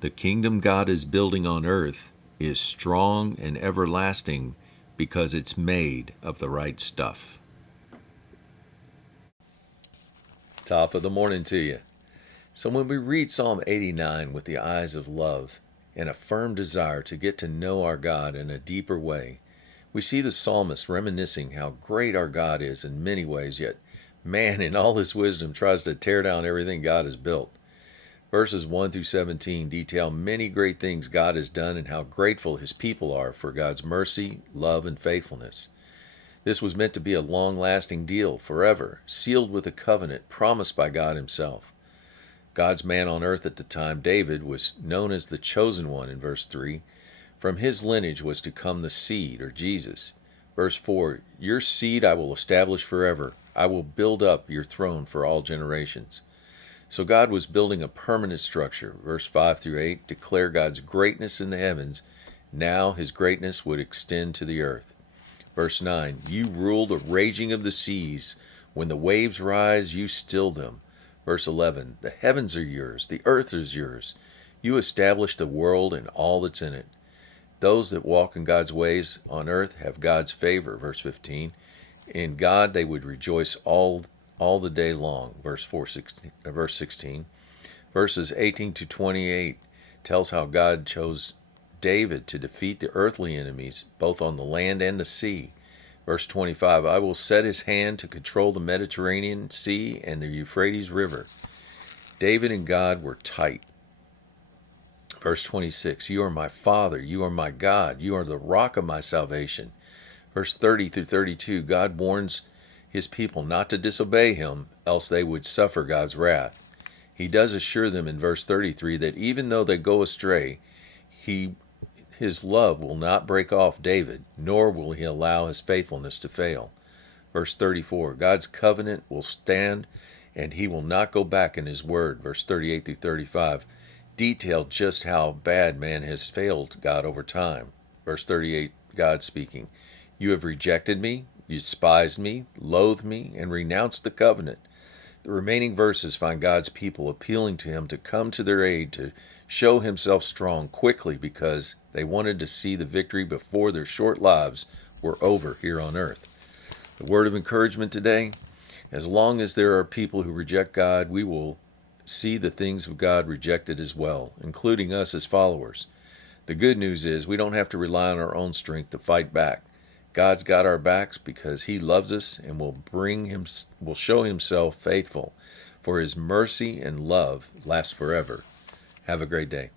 The kingdom God is building on earth is strong and everlasting because it's made of the right stuff. Top of the morning to you. So when we read Psalm 89 with the eyes of love and a firm desire to get to know our God in a deeper way, we see the psalmist reminiscing how great our God is in many ways, yet man in all his wisdom tries to tear down everything God has built. Verses 1 through 17 detail many great things God has done and how grateful his people are for God's mercy, love, and faithfulness. This was meant to be a long-lasting deal, forever, sealed with a covenant promised by God himself. God's man on earth at the time, David, was known as the chosen one in verse 3. From his lineage was to come the seed, or Jesus. Verse 4, your seed I will establish forever. I will build up your throne for all generations. So God was building a permanent structure. Verse 5 through 8 declare God's greatness in the heavens. Now his greatness would extend to the earth. Verse 9, you rule the raging of the seas. When the waves rise, you still them. Verse 11, the heavens are yours, the earth is yours. You established the world and all that's in it. Those that walk in God's ways on earth have God's favor. Verse 15, in God they would rejoice all the day long. Verse 16. Verses 18 to 28 tells how God chose David to defeat the earthly enemies, both on the land and the sea. Verse 25, I will set his hand to control the Mediterranean Sea and the Euphrates River. David and God were tight. Verse 26, you are my Father, you are my God, you are the rock of my salvation. Verse 30 through 32, God warns his people not to disobey him, else they would suffer God's wrath. He does assure them in verse 33 that even though they go astray, his love will not break off David, nor will he allow his faithfulness to fail. Verse 34, God's covenant will stand, and he will not go back in his word. Verse 38 through 35 detail just how bad man has failed God over time. Verse 38, God speaking, you have rejected me, you despised me, loathed me, and renounced the covenant. The remaining verses find God's people appealing to him to come to their aid, to show himself strong quickly because they wanted to see the victory before their short lives were over here on earth. The word of encouragement today, as long as there are people who reject God, we will see the things of God rejected as well, including us as followers. The good news is we don't have to rely on our own strength to fight back. God's got our backs because he loves us and will show himself faithful, for his mercy and love last forever. Have a great day.